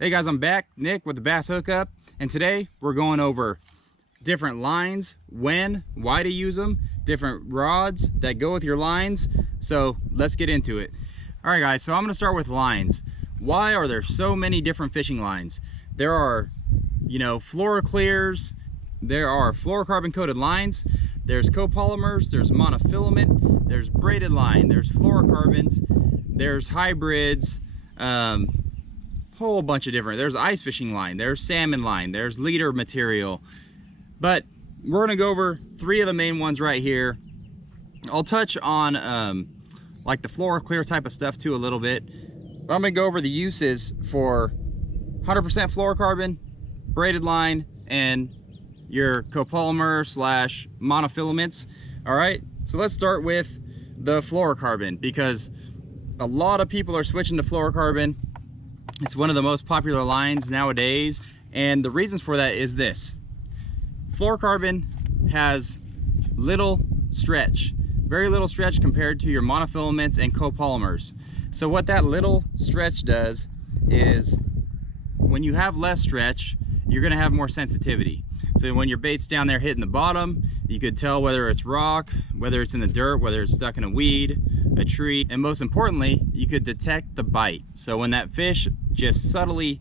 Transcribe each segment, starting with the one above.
Hey guys, I'm back, Nick with the Bass Hookup, and today we're going over different lines, when, why to use them, different rods that go with your lines. So let's get into it. All right guys, so I'm gonna start with lines. Why are there so many different fishing lines? There are, fluoroclears, there are fluorocarbon coated lines, there's copolymers, there's monofilament, there's braided line, there's fluorocarbons, there's hybrids, whole bunch of different, there's ice fishing line, there's salmon line, there's leader material. But we're gonna go over three of the main ones right here. I'll touch on like the fluoroclear type of stuff too a little bit, but I'm gonna go over the uses for 100% fluorocarbon, braided line, and your copolymer slash monofilaments. All right, so let's start with the fluorocarbon, because a lot of people are switching to fluorocarbon. It's one of the most popular lines nowadays, and the reasons for that is this: fluorocarbon has little stretch, very little stretch compared to your monofilaments and copolymers. So what that little stretch does is, when you have less stretch, you're gonna have more sensitivity. So when your bait's down there hitting the bottom, you could tell whether it's rock, whether it's in the dirt, whether it's stuck in a weed, a tree, and most importantly, you could detect the bite. So when that fish just subtly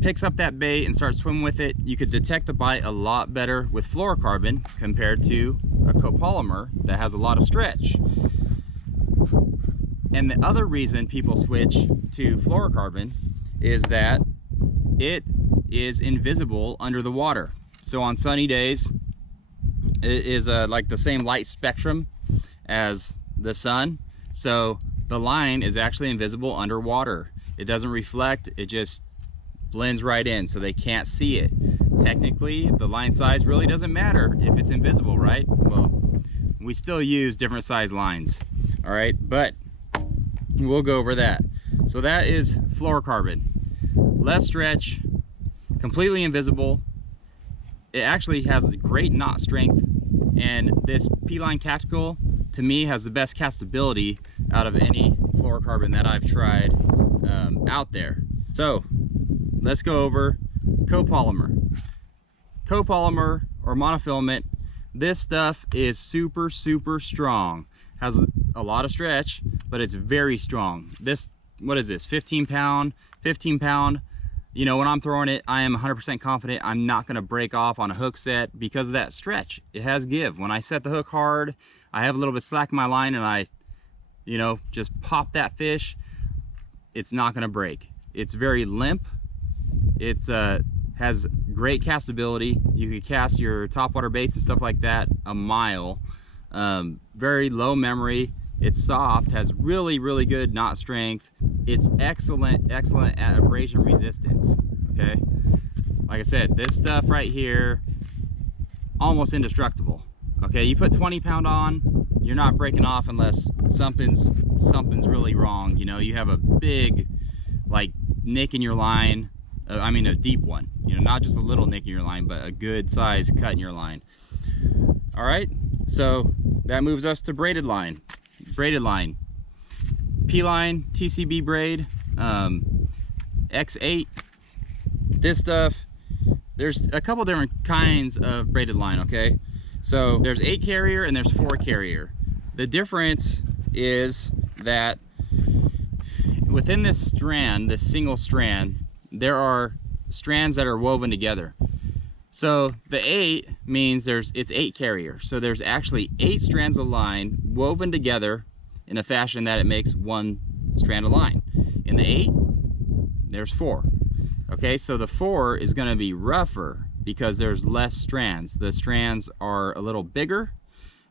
picks up that bait and starts swimming with it, you could detect the bite a lot better with fluorocarbon compared to a copolymer that has a lot of stretch. And the other reason people switch to fluorocarbon is that it is invisible under the water. So on sunny days, it is like the same light spectrum as the sun. So the line is actually invisible underwater. It doesn't reflect, it just blends right in, so they can't see it. Technically, the line size really doesn't matter if it's invisible, right? Well, we still use different size lines, all right? But we'll go over that. So that is fluorocarbon. Less stretch, completely invisible. It actually has a great knot strength, and this P-Line Tactical, to me, has the best castability out of any fluorocarbon that I've tried out there. So let's go over copolymer. Copolymer or monofilament, this stuff is super strong. Has a lot of stretch, but it's very strong. This, what is this, 15 pound? When I'm throwing it, I am 100% confident I'm not gonna break off on a hook set because of that stretch. It has give. When I set the hook hard, I have a little bit slack in my line, and I just pop that fish, it's not gonna break. It's very limp. It's has great castability. You can cast your topwater baits and stuff like that a mile. Very low memory. It's soft, has really good knot strength. It's excellent at abrasion resistance, okay? Like I said, this stuff right here, almost indestructible, okay? You put 20 pound on, you're not breaking off unless something's really wrong. You have a big, like, nick in your line. I mean a deep one, not just a little nick in your line, but a good size cut in your line. All right, so that moves us to braided line. Braided line, P-Line, TCB braid, X8. This stuff, there's a couple different kinds of braided line, okay? So there's 8 carrier and there's 4 carrier. The difference is that within this strand, this single strand, there are strands that are woven together. So the 8 means it's 8 carrier. So there's actually 8 strands of line woven together in a fashion that it makes one strand of line. In the 8, there's 4. Okay, so the 4 is gonna be rougher because there's less strands. The strands are a little bigger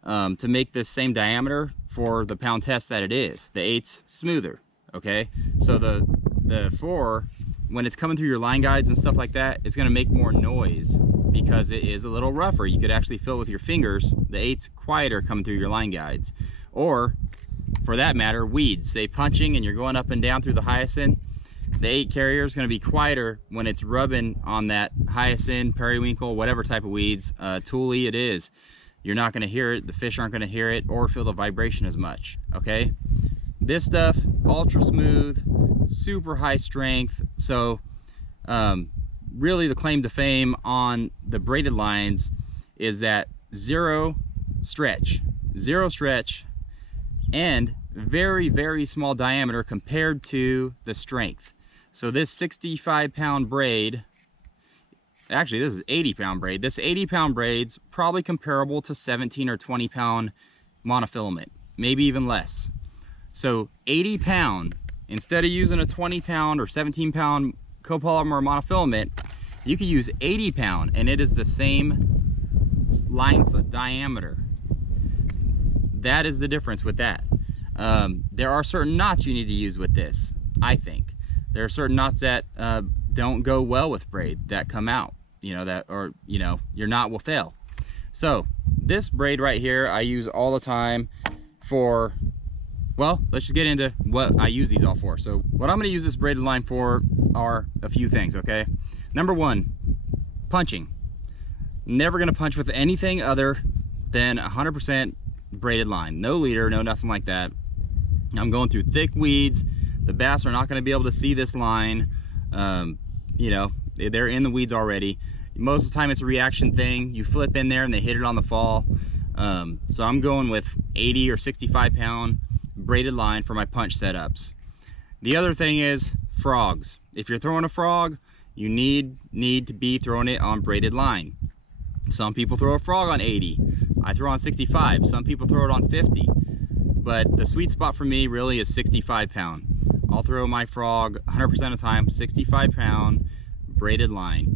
to make this same diameter for the pound test that it is. The 8's smoother, okay? So the 4, when it's coming through your line guides and stuff like that, it's gonna make more noise because it is a little rougher. You could actually feel it with your fingers. The 8's quieter coming through your line guides. Or, for that matter, weeds. Say punching and you're going up and down through the hyacinth, the 8 carrier is gonna be quieter when it's rubbing on that hyacinth, periwinkle, whatever type of weeds, tule it is. You're not gonna hear it, the fish aren't gonna hear it or feel the vibration as much, okay? This stuff, ultra smooth, super high strength. So Really the claim to fame on the braided lines is that zero stretch, and very, very small diameter compared to the strength. So this 65-pound braid, actually this is 80-pound braid. This 80-pound braid's probably comparable to 17 or 20-pound monofilament, maybe even less. So 80-pound, instead of using a 20-pound or 17-pound copolymer monofilament, you can use 80-pound, and it is the same line diameter. That is the difference with that. There are certain knots you need to use with this, I think. There are certain knots that don't go well with braid, that come out, or your knot will fail. So this braid right here I use all the time for, well, let's just get into what I use these all for. So what I'm going to use this braided line for are a few things, okay? Number one, punching. Never going to punch with anything other than 100% braided line. No leader, no nothing like that. I'm going through thick weeds. The bass are not going to be able to see this line. They're in the weeds already. Most of the time it's a reaction thing. You flip in there and they hit it on the fall. So I'm going with 80 or 65-pound braided line for my punch setups. The other thing is frogs. If you're throwing a frog, you need to be throwing it on braided line. Some people throw a frog on 80. I throw on 65. Some people throw it on 50. But the sweet spot for me really is 65-pound. I'll throw my frog 100% of the time, 65-pound braided line.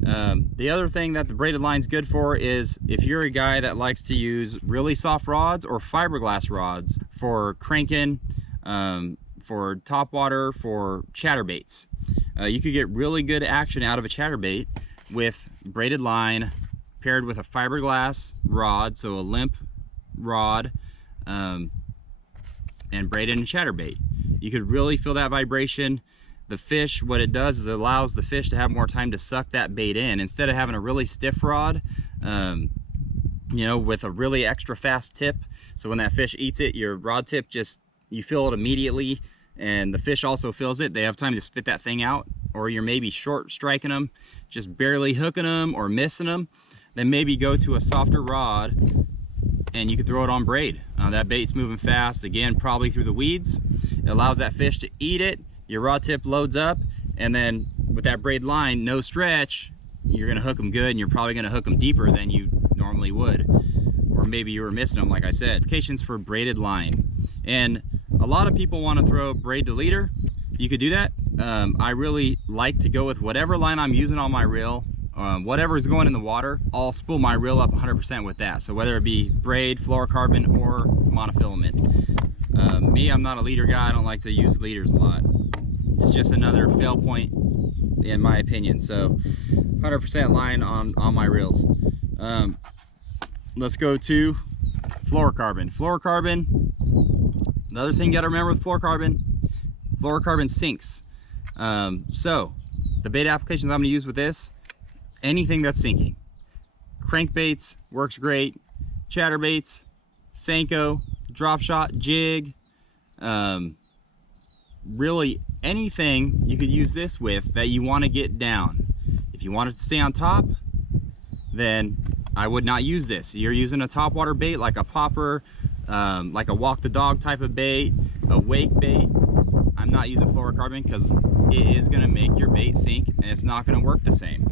The other thing that the braided line is good for is if you're a guy that likes to use really soft rods or fiberglass rods for cranking, for topwater, for chatterbaits. You could get really good action out of a chatterbait with braided line paired with a fiberglass rod, so a limp rod, and braided in a chatterbait. You could really feel that vibration. The fish, what it does is it allows the fish to have more time to suck that bait in. Instead of having a really stiff rod, with a really extra fast tip, so when that fish eats it, your rod tip you feel it immediately, and the fish also feels it. They have time to spit that thing out, or you're maybe short striking them, just barely hooking them or missing them. Then maybe go to a softer rod and you can throw it on braid. That bait's moving fast, again, probably through the weeds. It allows that fish to eat it. Your rod tip loads up, and then with that braid line, no stretch, you're gonna hook them good, and you're probably gonna hook them deeper than you normally would. Or maybe you were missing them, like I said. Applications for braided line. And a lot of people wanna throw braid to leader. You could do that. I really like to go with whatever line I'm using on my reel. Whatever is going in the water, I'll spool my reel up 100% with that. So whether it be braid, fluorocarbon, or monofilament. Me, I'm not a leader guy. I don't like to use leaders a lot. It's just another fail point in my opinion. So 100% line on my reels. Let's go to fluorocarbon. Fluorocarbon, another thing you gotta remember with fluorocarbon sinks. So the bait applications I'm gonna use with this, anything that's sinking. Crankbaits works great, chatterbaits, Senko, drop shot, jig, really anything you could use this with that you want to get down. If you want it to stay on top, then I would not use this. You're using a topwater bait like a popper, like a walk the dog type of bait, a wake bait. I'm not using fluorocarbon because it is going to make your bait sink and it's not going to work the same.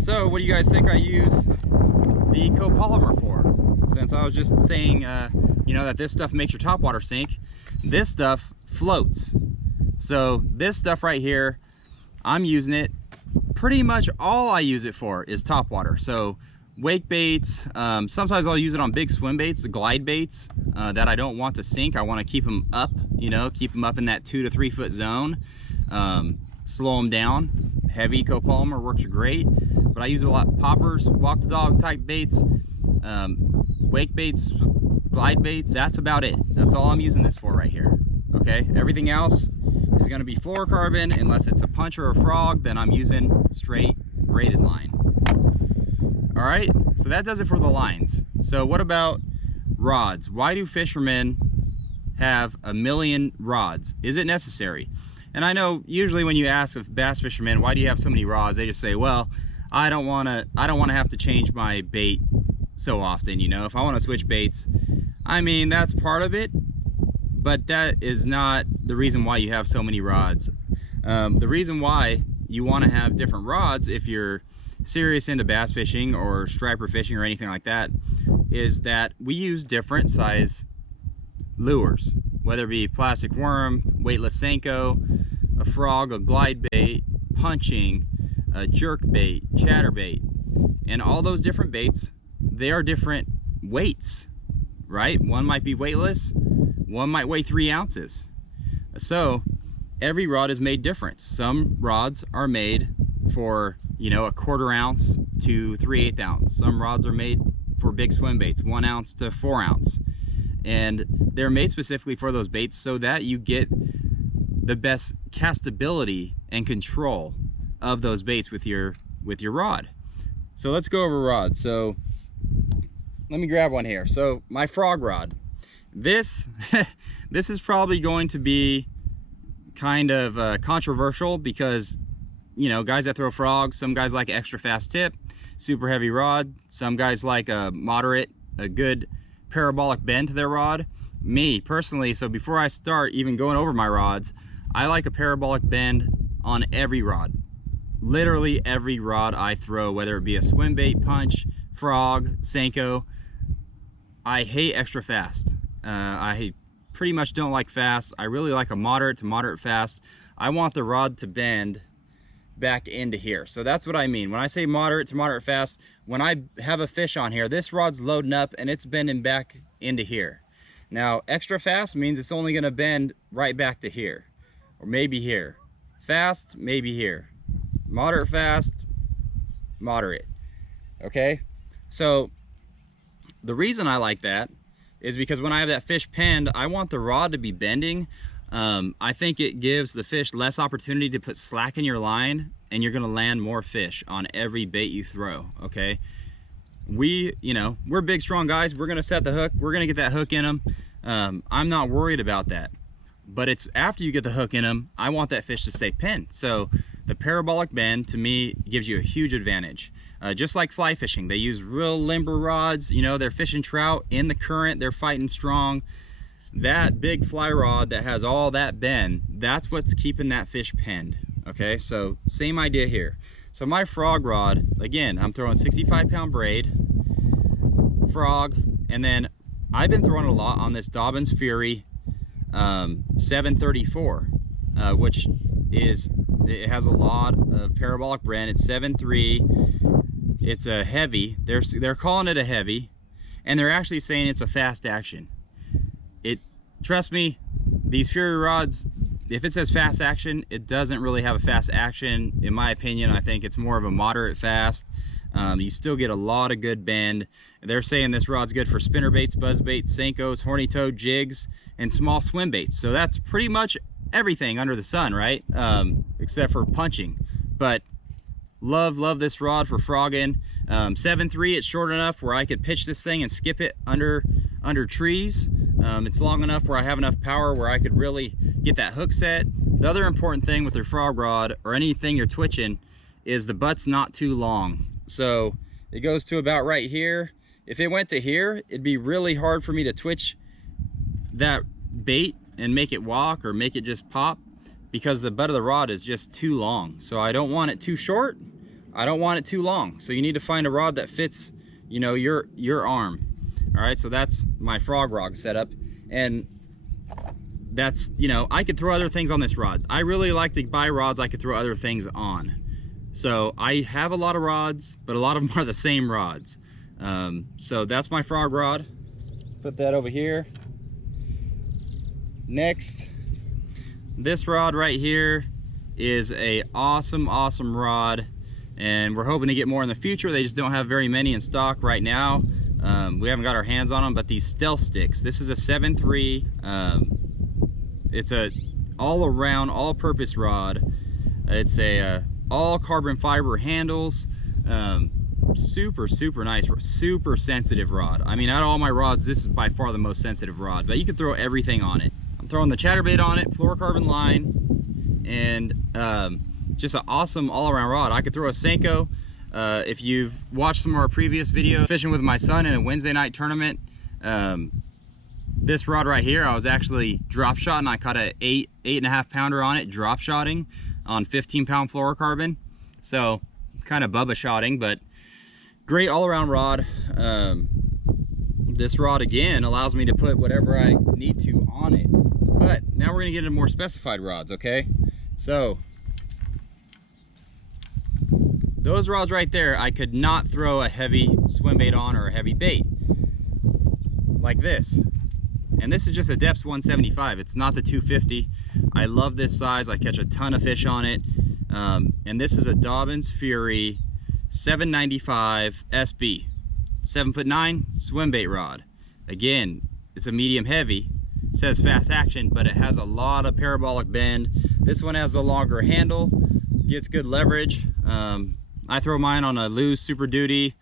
So what do you guys think I use the copolymer for? Since I was just saying that this stuff makes your topwater sink, this stuff floats. So this stuff right here, I'm using it, pretty much all I use it for is topwater. So wake baits, sometimes I'll use it on big swim baits, the glide baits that I don't want to sink. I want to keep them up, keep them up in that 2 to 3 foot zone, slow them down. Heavy copolymer works great, but I use it a lot. Poppers, walk the dog type baits, wake baits, glide baits, that's about it. That's all I'm using this for right here. Okay, everything else is going to be fluorocarbon. Unless it's a punch or a frog, then I'm using straight braided line. All right, so that does it for the lines. So what about rods? Why do fishermen have a million rods? Is it necessary? And I know usually when you ask a bass fisherman, why do you have so many rods? They just say, well, I don't want to have to change my bait so often, you know. If I want to switch baits, I mean, that's part of it, but that is not the reason why you have so many rods. The reason why you want to have different rods, if you're serious into bass fishing or striper fishing or anything like that, is that we use different size lures, whether it be plastic worm, weightless Senko, a frog, a glide bait, punching, a jerk bait, chatterbait, and all those different baits, they are different weights, right? One might be weightless, one might weigh 3 ounces. So every rod is made different. Some rods are made for, you know, a 1/4 ounce to 3/8 ounce. Some rods are made for big swim baits, 1 ounce to 4 ounce. And they're made specifically for those baits so that you get the best castability and control of those baits with your rod. So let's go over rods. So let me grab one here. So my frog rod, this is probably going to be kind of controversial because, you know, guys that throw frogs, some guys like extra fast tip, super heavy rod. Some guys like a good parabolic bend to their rod. Me personally, so before I start even going over my rods, I like a parabolic bend on every rod. Literally every rod I throw, whether it be a swim bait, punch, frog, Senko. I hate extra fast. I pretty much don't like fast. I really like a moderate to moderate fast. I want the rod to bend back into here. So that's what I mean. When I say moderate to moderate fast, when I have a fish on here, this rod's loading up and it's bending back into here. Now, extra fast means it's only gonna bend right back to here, or maybe here. Fast, maybe here. Moderate fast, moderate. Okay? So the reason I like that is because when I have that fish penned, I want the rod to be bending. I think it gives the fish less opportunity to put slack in your line, and you're gonna land more fish on every bait you throw, okay? We're big, strong guys. We're gonna set the hook. We're gonna get that hook in them. I'm not worried about that. But it's after you get the hook in them, I want that fish to stay pinned. So the parabolic bend, to me, gives you a huge advantage. Just like fly fishing, they use real limber rods. You know, they're fishing trout in the current. They're fighting strong. That big fly rod that has all that bend, that's what's keeping that fish pinned. Okay, so same idea here. So my frog rod, again, I'm throwing 65-pound braid, frog, and then I've been throwing a lot on this Dobbins Fury 734, which it has a lot of parabolic bend. It's 7.3. It's a heavy. They're calling it a heavy, and they're actually saying it's a fast action. Trust me, these Fury rods, if it says fast action, it doesn't really have a fast action. In my opinion, I think it's more of a moderate fast. You still get a lot of good bend. They're saying this rod's good for spinner baits, buzz baits, Senkos, horny toad, jigs, and small swim baits. So that's pretty much everything under the sun, right? Except for punching. But love this rod for frogging. 7.3, it's short enough where I could pitch this thing and skip it under trees. It's long enough where I have enough power where I could really get that hook set. The other important thing with your frog rod or anything you're twitching is the butt's not too long. So it goes to about right here. If it went to here, it'd be really hard for me to twitch that bait and make it walk or make it just pop, because the butt of the rod is just too long. So I don't want it too short, I don't want it too long. So you need to find a rod that fits, you know, your arm. All right, so that's my frog rod setup. And that's, you know, I could throw other things on this rod. I really like to buy rods I could throw other things on. So I have a lot of rods, but a lot of them are the same rods. So that's my frog rod. Put that over here. Next, this rod right here is a awesome rod, and we're hoping to get more in the future. They just don't have very many in stock right now. We haven't got our hands on them, but these Stealth Sticks, this is a 7.3. It's a all-around, all-purpose rod. It's a all carbon fiber handles. Super nice, super sensitive rod. I mean, out of all my rods, this is by far the most sensitive rod, but you can throw everything on it. I'm throwing the chatterbait on it, fluorocarbon line, and just an awesome all-around rod. I could throw a Senko. If you've watched some of our previous videos, fishing with my son in a Wednesday night tournament, this rod right here, I was actually drop shotting. I caught a 8.5 pounder on it, drop shotting on 15-pound fluorocarbon. So kind of Bubba shotting, but great all-around rod. This rod again allows me to put whatever I need to on it. But now we're gonna get into more specified rods, okay? So those rods right there, I could not throw a heavy swim bait on or a heavy bait like this. And this is just a depths 175. It's not the 250. I love this size. I catch a ton of fish on it. And this is a Dobyns Fury 795 SB, 7'9" swim bait rod. Again, it's a medium heavy. It says fast action, but it has a lot of parabolic bend. This one has the longer handle, gets good leverage. I throw mine on a Lew's Super Duty.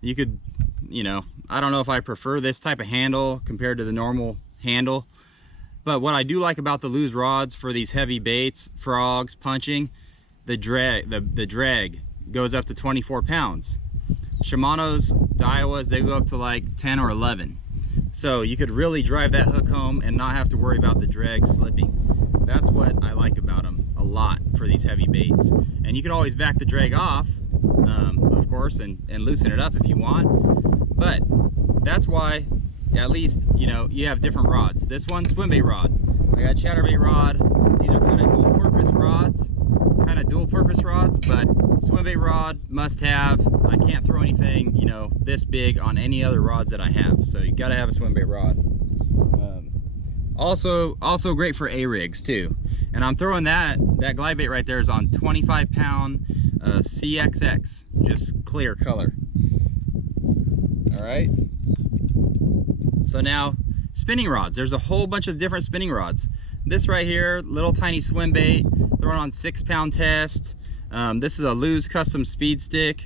You could, you know, I don't know if I prefer this type of handle compared to the normal handle, but what I do like about the Lew's rods for these heavy baits, frogs, punching, the drag goes up to 24 pounds. Shimano's, Daiwas, they go up to like 10 or 11. So you could really drive that hook home and not have to worry about the drag slipping. That's what I like about them a lot for these heavy baits. And you can always back the drag off, of course, and loosen it up if you want. But that's why, at least, you know, you have different rods. This one's swim bait rod. I got chatterbait rod. These are kind of dual purpose rods. But swim bait rod must have. I can't throw anything, you know, this big on any other rods that I have. So you gotta have a swim bait rod. Also great for A-rigs too. And I'm throwing that glide bait right there is on 25-pound CXX, just clear color. All right. So now spinning rods. There's a whole bunch of different spinning rods. This right here, little tiny swim bait, thrown on 6-pound test. This is a Lew's custom speed stick,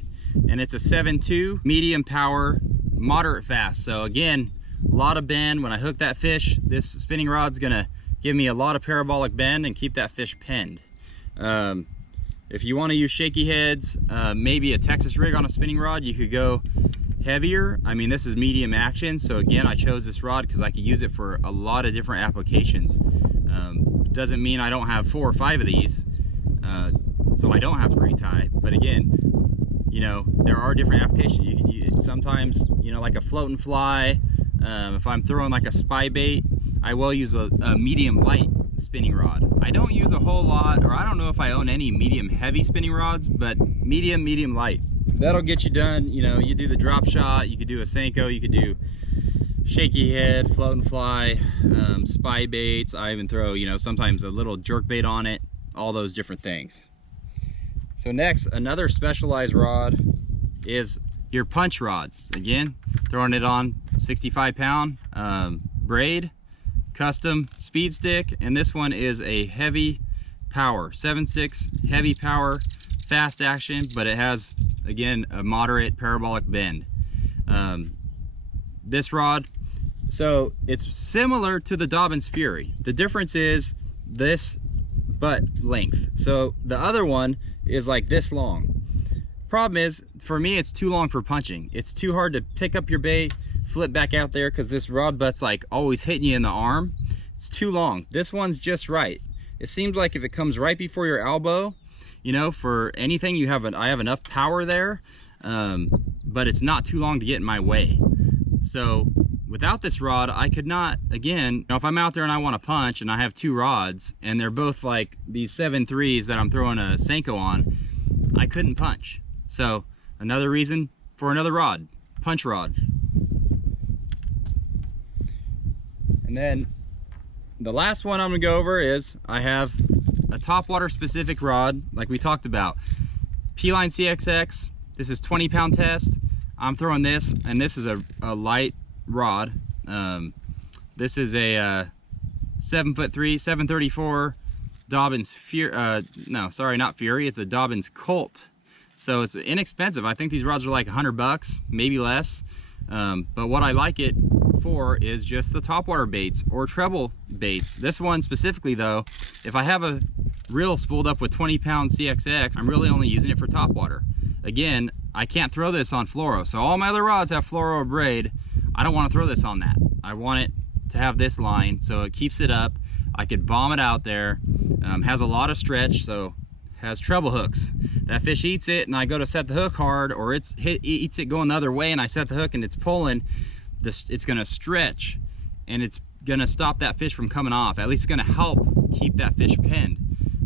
and it's a 7.2 medium power, moderate fast. So again, a lot of bend. When I hook that fish, this spinning rod's gonna give me a lot of parabolic bend and keep that fish penned. If you want to use shaky heads, maybe a Texas rig on a spinning rod, you could go heavier. I mean, this is medium action, so again, I chose this rod because I could use it for a lot of different applications. Doesn't mean I don't have 4 or 5 of these, so I don't have to retie. But again, you know, there are different applications. Sometimes, you know, like a float and fly. If I'm throwing like a spy bait, I will use a medium light spinning rod. I don't use a whole lot, or I don't know if I own any medium heavy spinning rods, but medium light. That'll get you done. You know, you do the drop shot, you could do a Senko, you could do shaky head, float and fly, spy baits. I even throw, you know, sometimes a little jerk bait on it, all those different things. So next, another specialized rod is your punch rod. Again, throwing it on 65-pound braid, custom speed stick, and this one is a heavy power, 7.6 heavy power, fast action, but it has, again, a moderate parabolic bend. This rod, so it's similar to the Dobyns Fury. The difference is this butt length. So the other one is like this long. Problem is, for me, it's too long for punching. It's too hard to pick up your bait, flip back out there, because this rod butt's like always hitting you in the arm. It's too long. This one's just right. It seems like if it comes right before your elbow, you know, for anything, I have enough power there, but it's not too long to get in my way. So without this rod, I could not, again, you know, if I'm out there and I want to punch and I have 2 rods and they're both like these 7.3s that I'm throwing a Senko on, I couldn't punch. So another reason for another rod, punch rod. And then the last one I'm gonna go over is I have a topwater specific rod, like we talked about. P-Line CXX, this is 20-pound test. I'm throwing this, and this is a light rod. This is a 7'3", 734 Dobyns Fury, no, sorry, not Fury, it's a Dobyns Colt. So it's inexpensive. I think these rods are like $100 bucks, maybe less. But what I like it for is just the topwater baits or treble baits. This one specifically though, if I have a reel spooled up with 20-pound CXX, I'm really only using it for topwater. Again, I can't throw this on fluoro. So all my other rods have fluoro or braid. I don't want to throw this on that. I want it to have this line so it keeps it up. I could bomb it out there. Has a lot of stretch, so has treble hooks. That fish eats it and I go to set the hook hard, or eats it going the other way and I set the hook and it's pulling, it's gonna stretch and it's gonna stop that fish from coming off. At least it's gonna help keep that fish pinned.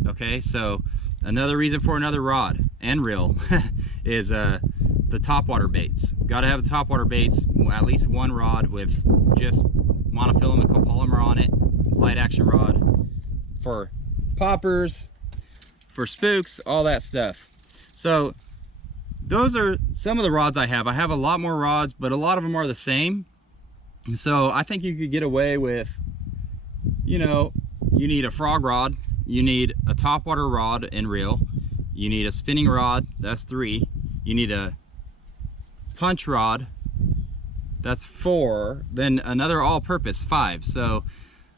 Okay, so another reason for another rod and reel is the topwater baits. Gotta have the topwater baits, at least one rod with just monofilament copolymer on it, light action rod for poppers, for spooks, all that stuff. So those are some of the rods I have. I have a lot more rods, but a lot of them are the same. So I think you could get away with, you know, you need a frog rod, you need a topwater rod and reel, you need a spinning rod, that's 3, you need a punch rod, that's 4, then another all-purpose, 5. So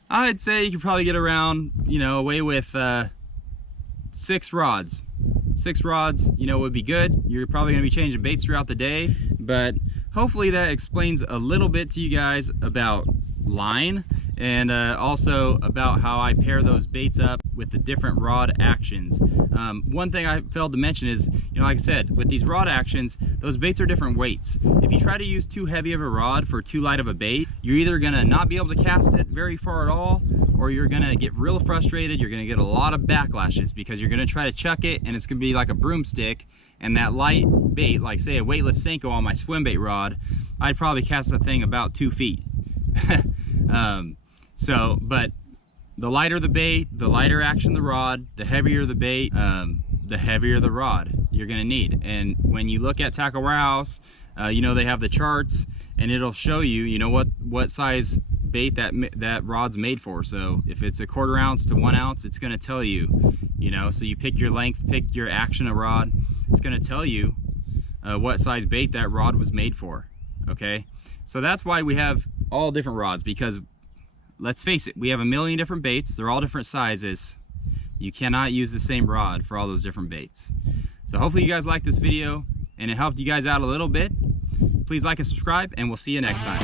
I'd say you could probably get around, you know, away with 6 rods. 6 rods, you know, would be good. You're probably gonna be changing baits throughout the day, but hopefully that explains a little bit to you guys about line, and also about how I pair those baits up with the different rod actions. One thing I failed to mention is, you know, like I said, with these rod actions, those baits are different weights. If you try to use too heavy of a rod for too light of a bait, you're either gonna not be able to cast it very far at all, or you're gonna get real frustrated. You're gonna get a lot of backlashes because you're gonna try to chuck it and it's gonna be like a broomstick, and that light bait, like say a weightless Senko on my swim bait rod, I'd probably cast the thing about 2 feet. But the lighter the bait, the lighter action the rod, the heavier the bait, the heavier the rod you're gonna need. And when you look at Tackle Warehouse, you know, they have the charts and it'll show you, you know, what size bait that rod's made for. So if it's a 1/4 ounce to 1 ounce, it's gonna tell you, you know, so you pick your length, pick your action of rod, it's gonna tell you what size bait that rod was made for. Okay, so that's why we have all different rods, because let's face it, we have a million different baits. They're all different sizes. You cannot use the same rod for all those different baits. So hopefully you guys liked this video and it helped you guys out a little bit. Please like and subscribe, and we'll see you next time.